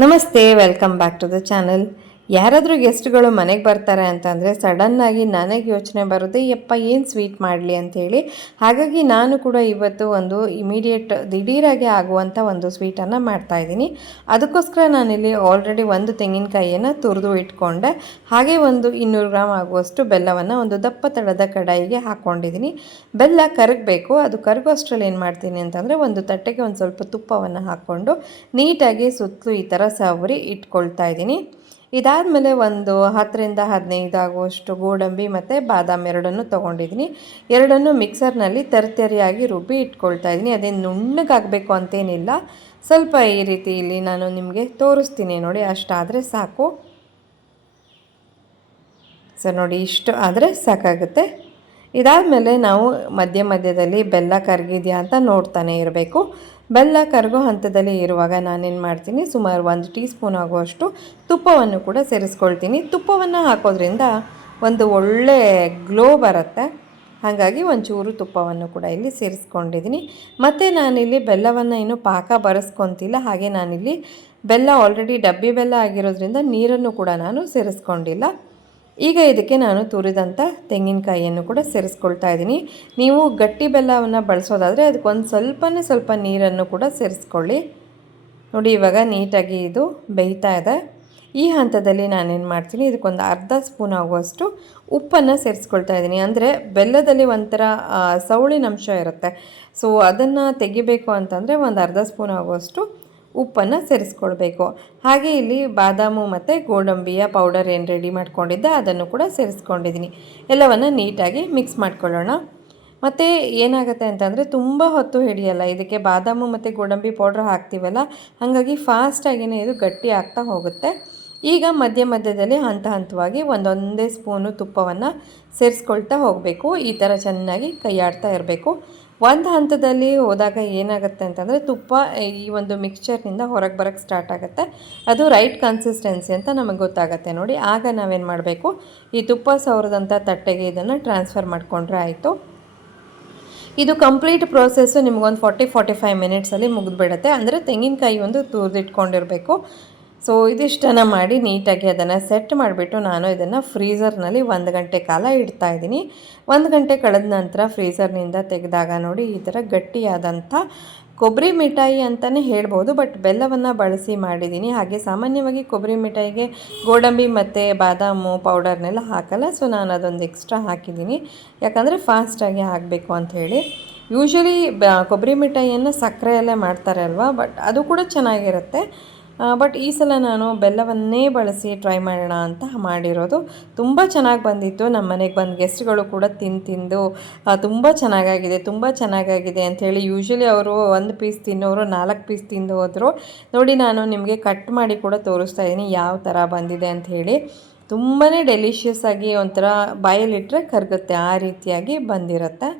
ನಮಸ್ತೆ, welcome back to the channel. ಯಾರಾದರೂ ಗೆಸ್ಟ್ಗಳು ಮನೆಗೆ ಬರ್ತಾರೆ ಅಂತಂದರೆ ಸಡನ್ನಾಗಿ ನನಗೆ ಯೋಚನೆ ಬರುತ್ತೆ, ಯಪ್ಪ ಏನು ಸ್ವೀಟ್ ಮಾಡಲಿ ಅಂಥೇಳಿ. ಹಾಗಾಗಿ ನಾನು ಕೂಡ ಇವತ್ತು ಒಂದು ದಿಢೀರಾಗಿ ಆಗುವಂಥ ಒಂದು ಸ್ವೀಟನ್ನು ಮಾಡ್ತಾಯಿದ್ದೀನಿ. ಅದಕ್ಕೋಸ್ಕರ ನಾನಿಲ್ಲಿ ಆಲ್ರೆಡಿ ಒಂದು ತೆಂಗಿನಕಾಯಿಯನ್ನು ತುರಿದು ಇಟ್ಕೊಂಡೆ. ಹಾಗೆ ಒಂದು 200 ಗ್ರಾಮ್ ಆಗುವಷ್ಟು ಬೆಲ್ಲವನ್ನು ಒಂದು ದಪ್ಪ ತಳದ ಕಡಾಯಿಗೆ ಹಾಕ್ಕೊಂಡಿದ್ದೀನಿ. ಬೆಲ್ಲ ಕರಗಬೇಕು. ಅದು ಕರಗೋಷ್ಟರಲ್ಲಿ ಏನು ಮಾಡ್ತೀನಿ ಅಂತಂದರೆ ಒಂದು ತಟ್ಟೆಗೆ ಒಂದು ಸ್ವಲ್ಪ ತುಪ್ಪವನ್ನು ಹಾಕ್ಕೊಂಡು ನೀಟಾಗಿ ಸುತ್ತಲೂ ಈ ಥರ ಸವರಿ ಇಟ್ಕೊಳ್ತಾ ಇದ್ದೀನಿ. ಇದಾದಮೇಲೆ ಒಂದು 10ರಿಂದ 15 ಆಗುವಷ್ಟು ಗೋಡಂಬಿ ಮತ್ತು ಬಾದಾಮ್ ಎರಡನ್ನು ತೊಗೊಂಡಿದ್ದೀನಿ. ಎರಡನ್ನು ಮಿಕ್ಸರ್ನಲ್ಲಿ ತರಿಯಾಗಿ ರುಬ್ಬಿ ಇಟ್ಕೊಳ್ತಾ ಇದ್ದೀನಿ. ಅದೇನು ನುಣ್ಣಗಾಗಬೇಕು ಅಂತೇನಿಲ್ಲ, ಸ್ವಲ್ಪ ಈ ರೀತಿ ಇಲ್ಲಿ ನಾನು ನಿಮಗೆ ತೋರಿಸ್ತೀನಿ ನೋಡಿ, ಅಷ್ಟಾದರೆ ಸಾಕು. ನೋಡಿ, ಇಷ್ಟು ಆದರೆ ಸಾಕಾಗುತ್ತೆ. ಇದಾದಮೇಲೆ ನಾವು ಮಧ್ಯದಲ್ಲಿ ಬೆಲ್ಲ ಕರಗಿದೆಯಾ ಅಂತ ನೋಡ್ತಾನೆ ಇರಬೇಕು. ಬೆಲ್ಲ ಕರಗೋ ಹಂತದಲ್ಲಿ ಇರುವಾಗ ನಾನೇನು ಮಾಡ್ತೀನಿ, ಸುಮಾರು 1 ಟೀ ಸ್ಪೂನ್ ಆಗುವಷ್ಟು ತುಪ್ಪವನ್ನು ಕೂಡ ಸೇರಿಸ್ಕೊಳ್ತೀನಿ. ತುಪ್ಪವನ್ನು ಹಾಕೋದ್ರಿಂದ ಒಂದು ಒಳ್ಳೆ ಗ್ಲೋ ಬರುತ್ತೆ. ಹಾಗಾಗಿ ಒಂಚೂರು ತುಪ್ಪವನ್ನು ಕೂಡ ಇಲ್ಲಿ ಸೇರಿಸ್ಕೊಂಡಿದ್ದೀನಿ. ಮತ್ತು ನಾನಿಲ್ಲಿ ಬೆಲ್ಲವನ್ನು ಇನ್ನೂ ಪಾಕ ಬರೆಸ್ಕೊತಿಲ್ಲ. ಹಾಗೆ ನಾನಿಲ್ಲಿ ಬೆಲ್ಲ ಆಲ್ರೆಡಿ ಡಬ್ಬಿ ಬೆಲ್ಲ ಆಗಿರೋದ್ರಿಂದ ನೀರನ್ನು ಕೂಡ ನಾನು ಸೇರಿಸ್ಕೊಂಡಿಲ್ಲ. ಈಗ ಇದಕ್ಕೆ ನಾನು ತುರಿದಂಥ ತೆಂಗಿನಕಾಯಿಯನ್ನು ಕೂಡ ಸೇರಿಸ್ಕೊಳ್ತಾ ಇದ್ದೀನಿ. ನೀವು ಗಟ್ಟಿ ಬೆಲ್ಲವನ್ನು ಬಳಸೋದಾದರೆ ಅದಕ್ಕೊಂದು ಸ್ವಲ್ಪ ನೀರನ್ನು ಕೂಡ ಸೇರಿಸ್ಕೊಳ್ಳಿ. ನೋಡಿ, ಇವಾಗ ನೀಟಾಗಿ ಇದು ಬೇಯ್ತಾ ಇದೆ. ಈ ಹಂತದಲ್ಲಿ ನಾನೇನು ಮಾಡ್ತೀನಿ, ಇದಕ್ಕೊಂದು ಅರ್ಧ ಸ್ಪೂನ್ ಆಗುವಷ್ಟು ಉಪ್ಪನ್ನು ಸೇರಿಸ್ಕೊಳ್ತಾ ಇದ್ದೀನಿ. ಅಂದರೆ ಬೆಲ್ಲದಲ್ಲಿ ಒಂಥರ ಸವಳಿನ ಅಂಶ ಇರುತ್ತೆ. ಸೊ ಅದನ್ನು ತೆಗಿಬೇಕು ಅಂತಂದರೆ ಒಂದು ಅರ್ಧ ಸ್ಪೂನ್ ಆಗುವಷ್ಟು ಉಪ್ಪನ್ನು ಸೇರಿಸ್ಕೊಳ್ಬೇಕು. ಹಾಗೆ ಇಲ್ಲಿ ಬಾದಾಮು ಮತ್ತು ಗೋಡಂಬಿಯ ಪೌಡರ್ ಏನು ರೆಡಿ ಮಾಡ್ಕೊಂಡಿದ್ದೆ ಅದನ್ನು ಕೂಡ ಸೇರಿಸ್ಕೊಂಡಿದ್ದೀನಿ. ಎಲ್ಲವನ್ನು ನೀಟಾಗಿ ಮಿಕ್ಸ್ ಮಾಡ್ಕೊಳ್ಳೋಣ. ಮತ್ತು ಏನಾಗುತ್ತೆ ಅಂತಂದರೆ ತುಂಬ ಹೊತ್ತು ಹಿಡಿಯಲ್ಲ. ಇದಕ್ಕೆ ಬಾದಾಮು ಮತ್ತು ಗೋಡಂಬಿ ಪೌಡ್ರ್ ಹಾಕ್ತೀವಲ್ಲ, ಹಾಗಾಗಿ ಫಾಸ್ಟಾಗಿಯೇ ಇದು ಗಟ್ಟಿ ಆಗ್ತಾ ಹೋಗುತ್ತೆ. ಈಗ ಮಧ್ಯದಲ್ಲಿ ಹಂತವಾಗಿ ಒಂದೊಂದೇ ಸ್ಪೂನು ತುಪ್ಪವನ್ನು ಸೇರಿಸ್ಕೊಳ್ತಾ ಹೋಗಬೇಕು. ಈ ಥರ ಚೆನ್ನಾಗಿ ಕೈಯಾಡ್ತಾ ಇರಬೇಕು. ಒಂದು ಹಂತದಲ್ಲಿ ಹೋದಾಗ ಏನಾಗುತ್ತೆ ಅಂತಂದರೆ ತುಪ್ಪ ಈ ಒಂದು ಮಿಕ್ಸ್ಚರ್ನಿಂದ ಹೊರಗೆ ಬರೋಕ್ಕೆ ಸ್ಟಾರ್ಟ್ ಆಗುತ್ತೆ. ಅದು ರೈಟ್ ಕನ್ಸಿಸ್ಟೆನ್ಸಿ ಅಂತ ನಮಗೆ ಗೊತ್ತಾಗುತ್ತೆ ನೋಡಿ. ಆಗ ನಾವೇನು ಮಾಡಬೇಕು, ಈ ತುಪ್ಪ ಸವರದಂಥ ತಟ್ಟೆಗೆ ಇದನ್ನು ಟ್ರಾನ್ಸ್ಫರ್ ಮಾಡಿಕೊಂಡ್ರೆ ಆಯಿತು. ಇದು ಕಂಪ್ಲೀಟ್ ಪ್ರೋಸೆಸ್ಸು ನಿಮಗೊಂದು 40-45 ಮಿನಿಟ್ಸಲ್ಲಿ ಮುಗಿದ್ಬಿಡುತ್ತೆ. ಅಂದರೆ ತೆಂಗಿನಕಾಯಿ ಒಂದು ತುರಿದಿಟ್ಕೊಂಡಿರಬೇಕು. ಸೊ ಇದಿಷ್ಟನ್ನು ಮಾಡಿ ನೀಟಾಗಿ ಅದನ್ನು ಸೆಟ್ ಮಾಡಿಬಿಟ್ಟು ನಾನು ಇದನ್ನು ಫ್ರೀಝರ್ನಲ್ಲಿ 1 ಗಂಟೆ ಕಾಲ ಇಡ್ತಾ ಇದ್ದೀನಿ. 1 ಗಂಟೆ ಕಳೆದ ನಂತರ ಫ್ರೀಝರ್ನಿಂದ ತೆಗೆದಾಗ ನೋಡಿ ಈ ಥರ ಗಟ್ಟಿಯಾದಂಥ ಕೊಬ್ಬರಿ ಮಿಠಾಯಿ ಅಂತಲೇ ಹೇಳ್ಬೋದು. ಬಟ್ ಬೆಲ್ಲವನ್ನು ಬಳಸಿ ಮಾಡಿದ್ದೀನಿ. ಹಾಗೆ ಸಾಮಾನ್ಯವಾಗಿ ಕೊಬ್ಬರಿ ಮಿಠಾಯಿಗೆ ಗೋಡಂಬಿ ಮತ್ತು ಬಾದಾಮು ಪೌಡರ್ನೆಲ್ಲ ಹಾಕಲ್ಲ. ಸೊ ನಾನು ಅದೊಂದು ಎಕ್ಸ್ಟ್ರಾ ಹಾಕಿದ್ದೀನಿ, ಯಾಕಂದರೆ ಫಾಸ್ಟಾಗಿ ಆಗಬೇಕು ಅಂಥೇಳಿ. ಯೂಶ್ವಲಿ ಕೊಬ್ಬರಿ ಮಿಠಾಯಿಯನ್ನು ಸಕ್ಕರೆಯಲ್ಲೇ ಮಾಡ್ತಾರೆ ಅಲ್ವಾ, ಬಟ್ ಅದು ಕೂಡ ಚೆನ್ನಾಗಿರುತ್ತೆ. ಬಟ್ ಈ ಸಲ ನಾನು ಬೆಲ್ಲವನ್ನೇ ಬಳಸಿ ಟ್ರೈ ಮಾಡೋಣ ಅಂತ ಮಾಡಿರೋದು. ತುಂಬ ಚೆನ್ನಾಗಿ ಬಂದಿತ್ತು. ನಮ್ಮ ಮನೆಗೆ ಬಂದ ಗೆಸ್ಟ್ಗಳು ಕೂಡ ತಿಂದು ತುಂಬ ಚೆನ್ನಾಗಾಗಿದೆ ಅಂಥೇಳಿ. ಯೂಶ್ವಲಿ ಅವರು 1 ಪೀಸ್ ತಿನ್ನೋರು 4 ಪೀಸ್ ತಿಂದು ಹೋದರು. ನೋಡಿ, ನಾನು ನಿಮಗೆ ಕಟ್ ಮಾಡಿ ಕೂಡ ತೋರಿಸ್ತಾ ಇದ್ದೀನಿ ಯಾವ ಥರ ಬಂದಿದೆ ಅಂಥೇಳಿ. ತುಂಬಾ ಡೆಲಿಷಿಯಸ್ ಆಗಿ ಒಂಥರ ಬಾಯಲ್ಲಿಟ್ಟರೆ ಕರಗುತ್ತೆ, ಆ ರೀತಿಯಾಗಿ ಬಂದಿರುತ್ತೆ.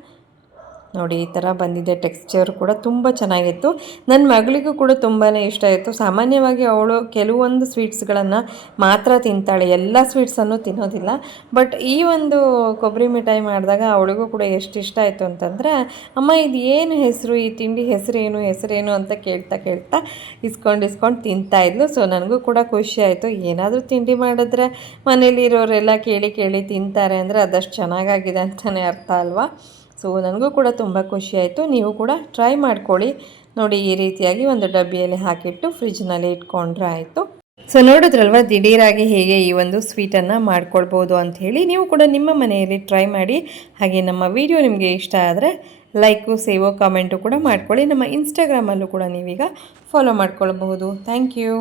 ನೋಡಿ, ಈ ಥರ ಬಂದಿದೆ. ಟೆಕ್ಸ್ಚರ್ ಕೂಡ ತುಂಬ ಚೆನ್ನಾಗಿತ್ತು. ನನ್ನ ಮಗಳಿಗೂ ಕೂಡ ತುಂಬಾ ಇಷ್ಟ ಆಯಿತು. ಸಾಮಾನ್ಯವಾಗಿ ಅವಳು ಕೆಲವೊಂದು ಸ್ವೀಟ್ಸ್ಗಳನ್ನು ಮಾತ್ರ ತಿಂತಾಳೆ, ಎಲ್ಲ ಸ್ವೀಟ್ಸನ್ನು ತಿನ್ನೋದಿಲ್ಲ. ಬಟ್ ಈ ಒಂದು ಕೊಬ್ಬರಿ ಮಿಠಾಯಿ ಮಾಡಿದಾಗ ಅವಳಿಗೂ ಕೂಡ ಎಷ್ಟು ಇಷ್ಟ ಆಯಿತು ಅಂತಂದರೆ, ಅಮ್ಮ ಇದು ಏನು ಹೆಸರು, ಈ ತಿಂಡಿ ಹೆಸರೇನು ಅಂತ ಕೇಳ್ತಾ ಇಸ್ಕೊಂಡು ತಿಂತಾಯಿದ್ಲು. ಸೊ ನನಗೂ ಕೂಡ ಖುಷಿ ಆಯಿತು. ಏನಾದರೂ ತಿಂಡಿ ಮಾಡಿದ್ರೆ ಮನೇಲಿರೋರೆಲ್ಲ ಕೇಳಿ ತಿಂತಾರೆ ಅಂದರೆ ಅದಷ್ಟು ಚೆನ್ನಾಗಾಗಿದೆ ಅಂತಲೇ ಅರ್ಥ ಅಲ್ವಾ. ಸೊ ನನಗೂ ಕೂಡ ತುಂಬ ಖುಷಿ ಆಯಿತು. ನೀವು ಕೂಡ ಟ್ರೈ ಮಾಡ್ಕೊಳ್ಳಿ. ನೋಡಿ, ಈ ರೀತಿಯಾಗಿ ಒಂದು ಡಬ್ಬಿಯಲ್ಲಿ ಹಾಕಿಟ್ಟು ಫ್ರಿಜ್ನಲ್ಲಿ ಇಟ್ಕೊಂಡ್ರೆ ಆಯಿತು. ಸೊ ನೋಡಿದ್ರಲ್ವ ದಿಢೀರಾಗಿ ಹೇಗೆ ಈ ಒಂದು ಸ್ವೀಟನ್ನು ಮಾಡ್ಕೊಳ್ಬೋದು ಅಂಥೇಳಿ. ನೀವು ಕೂಡ ನಿಮ್ಮ ಮನೆಯಲ್ಲಿ ಟ್ರೈ ಮಾಡಿ. ಹಾಗೆ ನಮ್ಮ ವಿಡಿಯೋ ನಿಮಗೆ ಇಷ್ಟ ಆದರೆ ಲೈಕು, ಸೇವೋ, ಕಮೆಂಟು ಕೂಡ ಮಾಡ್ಕೊಳ್ಳಿ. ನಮ್ಮ ಇನ್ಸ್ಟಾಗ್ರಾಮಲ್ಲೂ ಕೂಡ ನೀವೀಗ ಫಾಲೋ ಮಾಡ್ಕೊಳ್ಬಹುದು. Thank you.